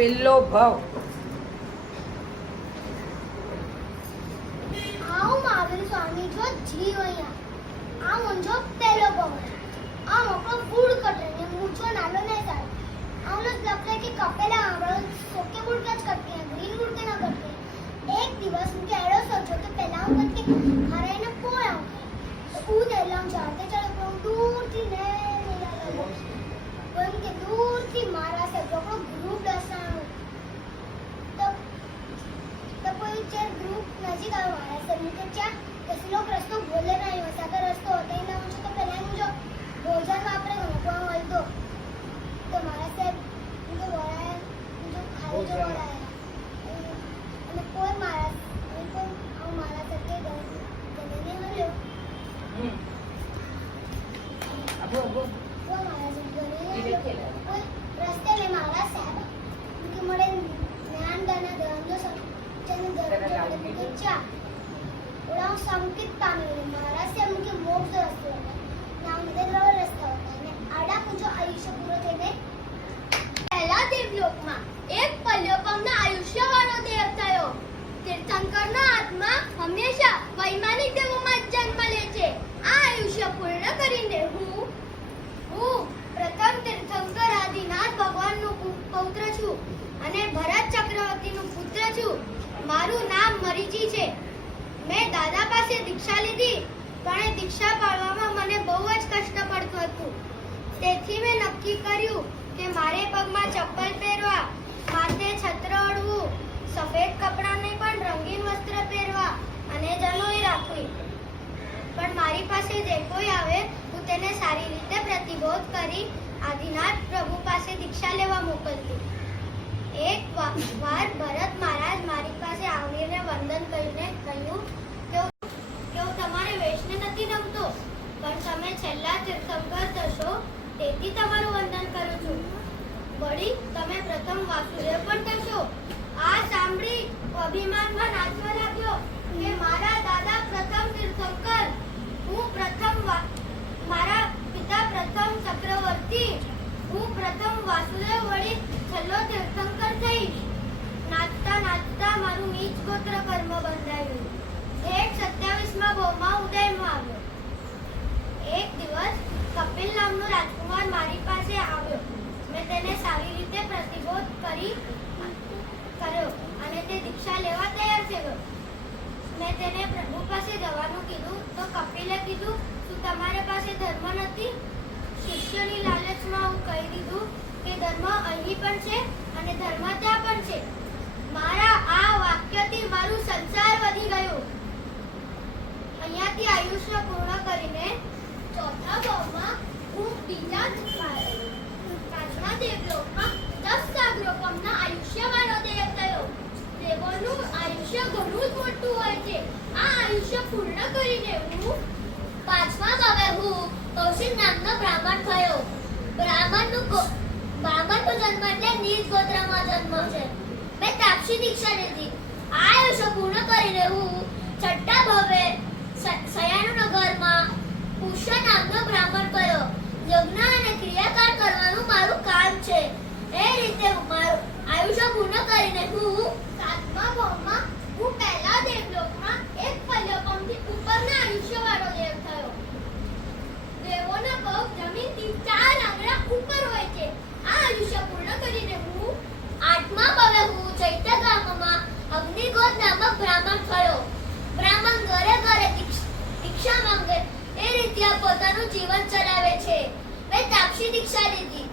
પહેલો ભાવ. आओ महावीर स्वामी जो जीव અહીંયા આ મુંજો પહેલો પવન આ મોકો બુડ કટને મુંજો નાલો ને સાહેબ આનો લખે કે કપેલા આવડો સોકે બુડ કચ કરતી હે ગ્રીન બુડ કે ના કરતી એક દિવસ મુકે એડો સોચો કે પહેલા હું કે મારે એને પોયા તો હું દેલામ જાતે ચલો પણ દૂર થી ને પણ કે દૂર થી મારા से લોકો ગ્રુપ દસાણો तो कोई चार ग्रुप नजीक आया है सर मुझे क्या कैसे लोग रस्तो बोले नहीं हो अगर रस्तो होता ही ना मुझे तो पहले मुझे भोजन वापरे को बोल दो तो हमारा से मुझे बोला है मुझे खाली जो बोला है અને કોઈ મારા કોઈ આવ મારા સાથે ગને મળ્યો અબો કોઈ મારા સાથે ગને કોઈ રસ્તે મે મારા સાહેબ કે મળે જ્ઞાન દાના દેવાનો उड़ाव संकेत पामेले महाराज से मुझे मोक्ष रस्तो ना मुझे द्रव रस्ता होता है आड़ा मुझे आयुष्य पूरो થઈને પહેલા દેવલોકમાં એક પલ્યોપમના આયુષ્યવાળો દેવ થયો તીર્થંકરનો આત્મા હંમેશા વૈમાનિક દેવોમાં જન્મ લે છે આ આયુષ્ય પૂર્ણ કરીને હું પ્રથમ તીર્થંકર આદિનાથ ભગવાનનો પૌત્ર છું અને ભરત ચક્રવર્તીનો પુત્ર છું મારું નામ મરીચી છે મેં દાદા પાસે દીક્ષા લીધી પણ એ દીક્ષા પાળવામાં મને બહુ જ કષ્ટ પડતું હતું તેથી મેં નક્કી કર્યું કે મારે પગમાં ચપ્પલ પહેરવા માથે છત્ર ઓઢવું સફેદ કપડાને પણ રંગીન વસ્ત્ર પહેરવા અને જનોઈ રાખવી પણ મારી પાસે જે કોઈ આવે હું તેને સારી રીતે પ્રતિબોધ કરી આદિનાથ પ્રભુ પાસે દીક્ષા લેવા મોકલતી એક વાર ભરત મહારાજ મારી પાસે આવીને વંદન કરીને કહ્યું કે હું તમારે વેશને નથી નમતો પણ તમે છેલ્લા તીર્થંકર થશો તેથી તમારું વંદન કરું છું વળી તમે પ્રથમ વાસુદેવ પણ થશો આ સાંભળી અભિમાનમાં નાચવા લાગ્યો કે મારા દાદા પ્રથમ તીર્થંકર હું પ્રથમ મારા પિતા પ્રથમ ચક્રવર્તી હું પ્રથમ વાસુદેવ વળી છેલ્લો તીર્થંકર થઈશ નાચતા નાચતા મારું નીચ ગોત્ર કર્મ બંધાયું ઠેઠ 27માં ભાવમાં ઉદયમાં આવ્યો એક દિવસ કપિલ નામનો રાજકુમાર મારી પાસે આવ્યો મેં તેને સારી રીતે પ્રતિબોધ કર્યો અને તે દીક્ષા લેવા તૈયાર થયો મેં તેને પ્રભુ પાસે જવાનું કીધું તો કપિલે કીધું શું તમારી પાસે ધર્મ નથી શિષ્યની લાલચમાં હું કહી દીધું કે ધર્મ અહીં પણ છે અને ધર્મ ત્યાં પણ છે મારા આ વાક્યથી મારું સંસાર વધી ગયું અહીંયાથી આયુષ્ય પૂર્ણ કરીને ચોથા ભાવમાં હું બીજા પાંચમા દેવલોકમાં 10 સાગરોપમના આયુષ્યવાળો દેવ થયો દેવોનું આયુષ્ય ઘણું જ મોટું હોય છે આ આયુષ્ય પૂર્ણ કરીને હું પાંચમા ભાવે હું કૌશિક નામનો બ્રાહ્મણ થયો બ્રાહ્મણનો જન્મ એટલે નીચ ગોત્રમાં જન્મ છે મેં તાપસી દીક્ષા લીધી આ આયુષ્ય પૂર્ણ કરીને હું છઠ્ઠા ભાવે સયાનુનગરમાં પુષ્ય નામનો બ્રાહ્મણ થયો યજ્ઞ અને ક્રિયાકાર કરવાનું મારું કામ છે એ રીતે મારું આયુષ્ય પૂર્ણ કરીને હું સાતમા ભાવમાં હું પહેલા દેવલોકમાં એક પલ્યોપમથી ઉપરના આયુષ્યવાળો દેવ થયો દેવોના પગ જમીનથી 4 આંગળા ઉપર હોય છે આ આયુષ્ય પૂર્ણ કરીને હું આઠમા ભાવે હું ચૈત્ય ગામમાં અગ્નિગોત્ર નામક બ્રાહ્મણ થયો બ્રાહ્મણ ઘરે ઘરે દીક્ષા માંગે એ રીતે પોતાનું જીવન ચલાવે છે મેં તાપસી દીક્ષા લીધી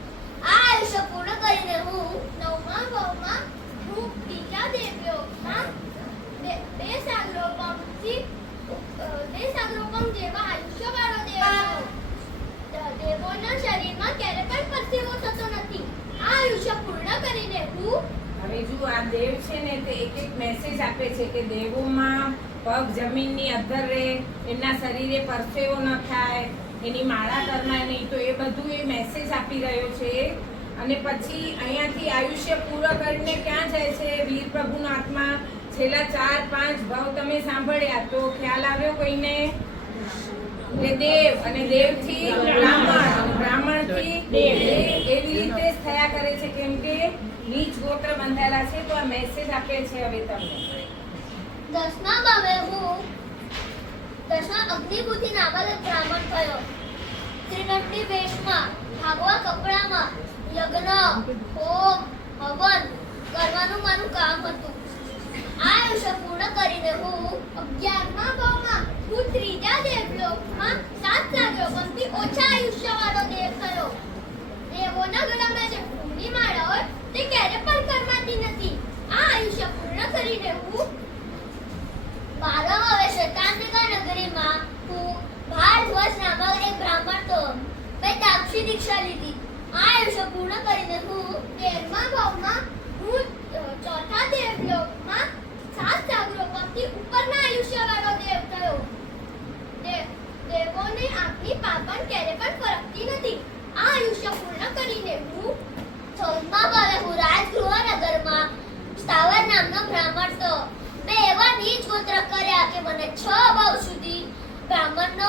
આ આયુષ્ય પૂર્ણ કરીને હું નવમા ભાવમાં હું બીજા દેવલોકમાં બે સાગરોપમ જેવા આયુષ્યવાળો દેવ થયો દેવોના શરીરમાં ક્યારે પણ પરસેવો થતો નથી આ આયુષ્ય પૂર્ણ કરીને હું હવે જો આ દેવ છે ને તે એક એક મેસેજ આપે છે કે દેવોમાં પગ જમીનની અધર રહે એમના શરીરે પરસેવો ન થાય એની માળા કરનાર નહીં તો એ બધું એ મેસેજ આપી રહ્યો છે અને પછી અહીંયાથી આયુષ્ય પૂર્ણ કરીને ક્યાં જાય છે વીર પ્રભુનો આત્મા છેલ્લા 4-5 ભાવ તમે સાંભળ્યા તો ખ્યાલ આવ્યો કોઈને કે દેવ અને દેવથી બ્રાહ્મણ બ્રાહ્મણથી દેવ એવી રીતે થયા કરે છે કેમ કે નીચ ગોત્ર બંધાયેલા છે. તો આ મેસેજ આપે છે હવે તમને. 10મા ભાવે હું 10મા અગ્નિબુદ્ધિ નાબાલક બ્રાહ્મણ થયો. ત્રિનટની વેશમાં, ભાગવા કપડામાં, યજ્ઞ, હોમ, હવન કરવાનું મારું કામ હતું. આ આયુષ્ય પૂર્ણ કરીને હું 11મા ભાવમાં હું ત્રીજા દેવલોકમાં 7 સાગરોપમથી ઓછા આયુષ્યવાળો દેવ થયો. દેવોના ગળામાં જે ફૂલની માળા હોય તે ક્યારે પણ કરમાતી નથી. આ આયુષ્ય પૂર્ણ કરીને હું 12મા હવે શતાનગર નગરીમાં હું ભારદ્વાજ નામક એક બ્રાહ્મણ તો મેં દાક્ષી દીક્ષા લીધી. આ આયુષ્ય પૂર્ણ કરીને હું 13મા ભાવમાં હું ચોથા દેવલોકમાં 7 સાગરોપમથી ઉપરના આયુષ્યવાળો દેવ થયો. દેવોને આંખની પાપણ ક્યારે પણ ફરકતી નથી. આ આયુષ્ય પૂર્ણ કરીને હું 14મા ભાવે હું રાજગૃહનગરમાં સ્થાવર નામનો બ્રાહ્મણ તો મેં એવા નીચ ગોત્ર કર્યા કે મને 6 ભાવ સુધી બ્રાહ્મણ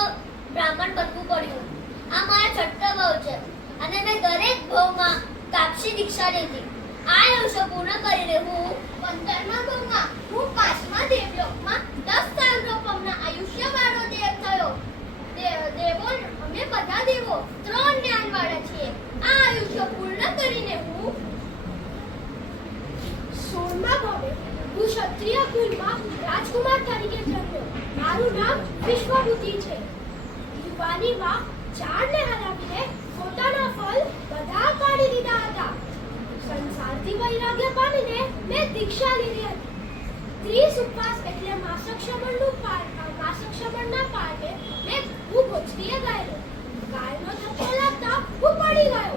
બનવું પડ્યું. આ મારા 6ઠ્ઠો ભાવ છે અને મેં દરેક ભાવમાં દાક્ષી દીક્ષા લીધી. આ આયુષ્ય પૂર્ણ કરીને હું 15મા ભાવમાં હું 5મા દેવલોકમાં 10 સાગરોપમના આયુષ્યવાળો દેવ થયો. દેવો અમે બધા દેવો 3 જ્ઞાનવાળા છીએ. આ આયુષ્ય પૂર્ણ કરીને હું 16મા ભાવે હું ક્ષત્રિય કુળમાં રાજકુમાર તરીકે જન્મ્યો. મારું નામ વિશ્વબુદ્ધિ છે. યુવાનીમાં ઝાડને હરાવીને પોતાના ફળ બધા કાઢી દીધા હતા. સંસારથી વૈરાગ્ય પામીને મેં દીક્ષા લીધી હતી. 30 ઉપવાસ એટલે માસક શ્રવણના પાઠે મેં હું ગોચરીએ ગાયેલો. ગાયનો ધક્કો લાગતા હું પડી ગયો.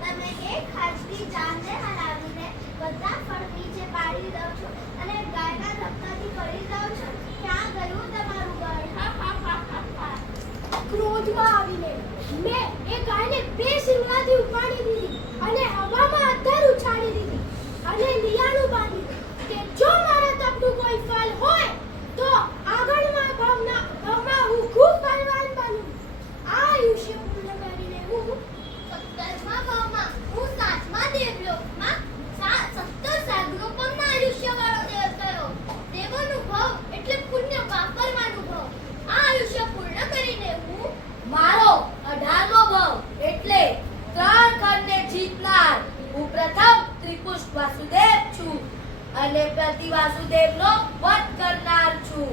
તમે એક ખાજગી જાનને હરાવીને બધા ફળ નીચે પાડી દો છો અને ગાયના ધક્કાથી પડી જાઓ છો. ક્યાં ગયું તમારું બળ? ક્રોધમાં આવીને મેં એ ગાયને 2 શિંગડાથી ઉપાડી દીધી અને હવામાં અધર ઉછાળી દીધી અને લિયાનું બાંધી કે જો મારા તપનું કોઈ ફળ હોય તો આગળના ભાવમાં હું ખૂબ બળવાન બનું. આ આયુષ્ય પૂર્ણ કરીને હું 17મા ભાવમાં હું 7મા દેવલોકમાં 17 સાગરોપમના આયુષ્યવાળો દેવ થયો. દેવોનું ભાવ એટલે પુણ્ય વાપરવાનું ભાવ. આ આયુષ્ય પૂર્ણ કરીને હું મારો 18મો ભાવ એટલે 3 ખંડને જીતનાર હું પ્રથમ ત્રિપુષ્પ વાસુદેવ છું અને પ્રતિ વાસુદેવનો વધ કરનાર છું.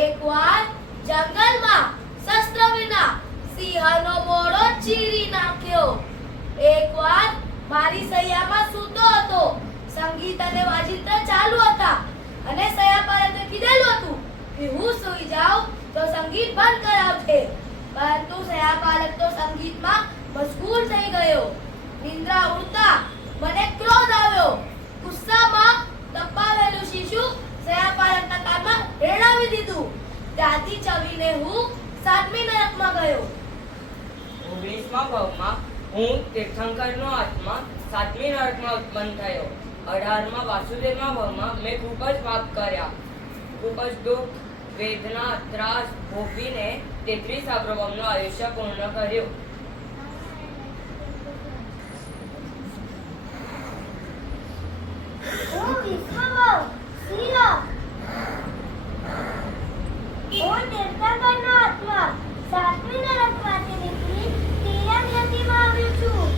એકવાર જંગલમાં શસ્ત્ર વિના સિંહનો મોઢો ચીરી નાખ્યો. એકવાર મારી સૈયામાં સૂતો હતો. સંગીત અને વાજિંત્ર ચાલુ હતા અને સૈયા પર કીધેલું હતું કે હું સૂઈ જાઉં તો સંગીત બંધ કરાવજે. પરંતુ સયાપાલક તો સંગીતમાં મશગુલ થઈ ગયો. નિંદ્રા ઉડતા મને ક્રોધ આવ્યો. ગુસ્સામાં દબાવેલું શીશુ સયાપાલકના કાનમાં રેડાવી દીધું. ત્યાંથી ચવીને હું 7મી નરકમાં ગયો. 19મા ભાવમાં હું તીર્થંકરનો આત્મા 7મી નરકમાં ઉત્પન્ન થયો. 18મા વાસુદેવના ભાવમાં મેં ખૂબ જ પાપ કર્યા. ખૂબ જ દુઃખ, વેદના, ત્રાસ ભોગવીને 33 સાગરોપમનું આયુષ્ય પૂર્ણ કર્યું. હું વિશ્વભાવ શીલો હું તીર્થંકરનો આત્મા 7મી નરકમાંથી નીકળી તિર્યક ગતિમાં આવ્યો છું.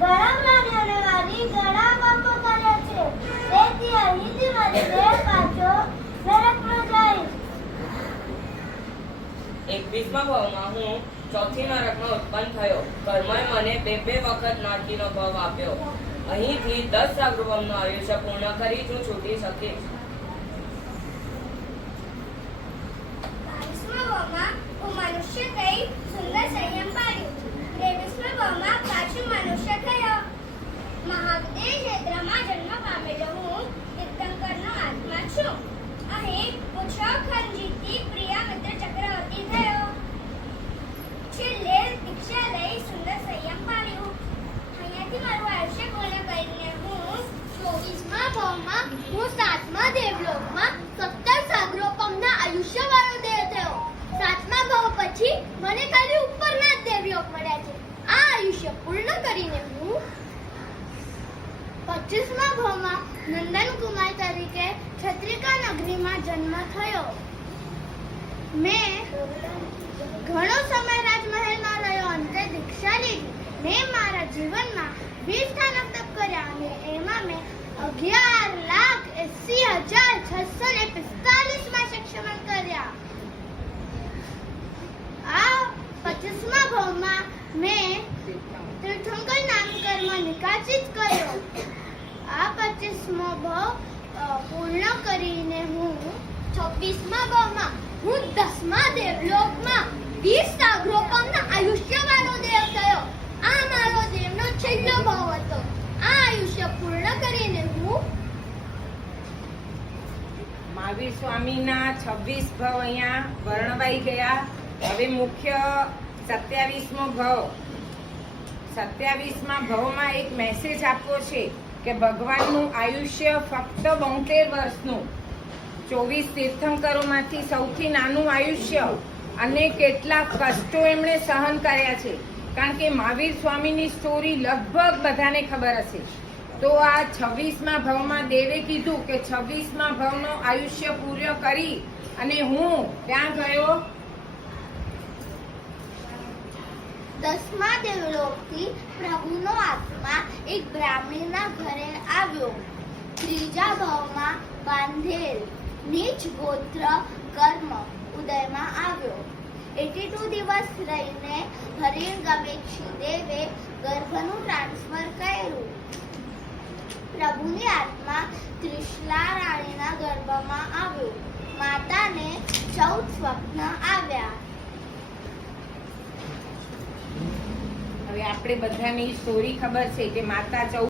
ઘણા પ્રાણીઓને મારી ઘણા પાપો કર્યા છે. તેથી અહીંથી મારી દેહ પાછો નરકમાં જાય. 21મા ભાવમાં હું 4થી નરકમાં ઉત્પન્ન થયો. કર્મએ મને 2 વખત નારકીનો ભાવ આપ્યો. અહીંથી 10 સાગરોપમનું આયુષ્ય પૂર્ણ કરી હું છૂટી શકીશ. 22મા ભાવમાં હું મનુષ્ય થઈ સુંદર સંયમ પાડ્યું. 23મા ભાવમાં પાછું મનુષ્ય થયો. મહાવિદેહ ક્ષેત્રમાં જન્મ પામેલો હું તીર્થંકરનો આત્મા છું. અહીં હું 6 ખંડ જીતી પ્રિયા મિત્ર ચક્રવર્તી થયો. છેલ્લે દીક્ષા લઈ સુંદર સંયમ પાડ્યું. અહીંયાથી મારું આયુષ્ય પૂર્ણ કરીને હું 24મા ભાવમાં હું 7મા દેવલોકમાં 17 સાગરોપમના આયુષ્યવાળો દેવ થયો. 7મા ભાવ પછી મને ખાલી ઉપરના જ દેવલોક મળ્યા છે. આ આયુષ્ય પૂર્ણ કરી 25મા ભાવમાં નંદનકુમાર તરીકે છત્રિકા નગરીમાં જન્મ થયો. મેં ઘણો સમય રાજમહેલમાં રહ્યો. અંતે દીક્ષા લીધી. મેં મારા જીવનમાં 20 સ્થાનક તપ કર્યા અને એમાં મેં 11,80,645 માસિક શમન કર્યા. આ 25મા ભાવમાં મેં તીર્થંકર નામ કર્મ નિકાચિત કર્યો. આ 25મો ભાવ પૂર્ણ કરીને હું 26મા ભાવમાં હું 10મા દેવલોકમાં 20 સાગરો પામના આયુષ્યવાળો દેવ થયો. આ મારો દેવનો છેલ્લો ભાવ હતો. આ આયુષ્ય પૂર્ણ કરીને હું મહાવીર સ્વામીના 26 ભાવ અહીંયા વર્ણવાઈ ગયા. હવે મુખ્ય 27મો ભાવ. 27મા ભાવમાં એક મેસેજ આપવો છે કે ભગવાનનું આયુષ્ય ફક્ત 72 વર્ષનું. 24 તીર્થંકરોમાંથી સૌથી નાનું આયુષ્ય અને કેટલા કષ્ટો એમણે સહન કર્યા છે. કારણ કે મહાવીર સ્વામીની સ્ટોરી લગભગ બધાને ખબર હશે. તો આ 26મા ભાવમાં દેવે કીધું કે 26મા ભાવનો આયુષ્ય પૂર્ણ કરી અને હું ત્યાં ગયો. 10મા દેવલોકથી પ્રભુનો આત્મા એક બ્રાહ્મણીના ઘરે આવ્યો. 3જા ભાવમાં બાંધેલ નીચ ગોત્ર કર્મ ઉદયમાં આવ્યો. 82 દિવસ રહીને હરિણગમેશી દેવે ગર્ભનું ટ્રાન્સફર કર્યું. પ્રભુની આત્મા ત્રિશલા રાણીના ગર્ભમાં આવ્યો. માતાને 14 સ્વપ્ન આવ્યા. હવે આપણે બધાની સ્ટોરી ખબર છે કે માતા 14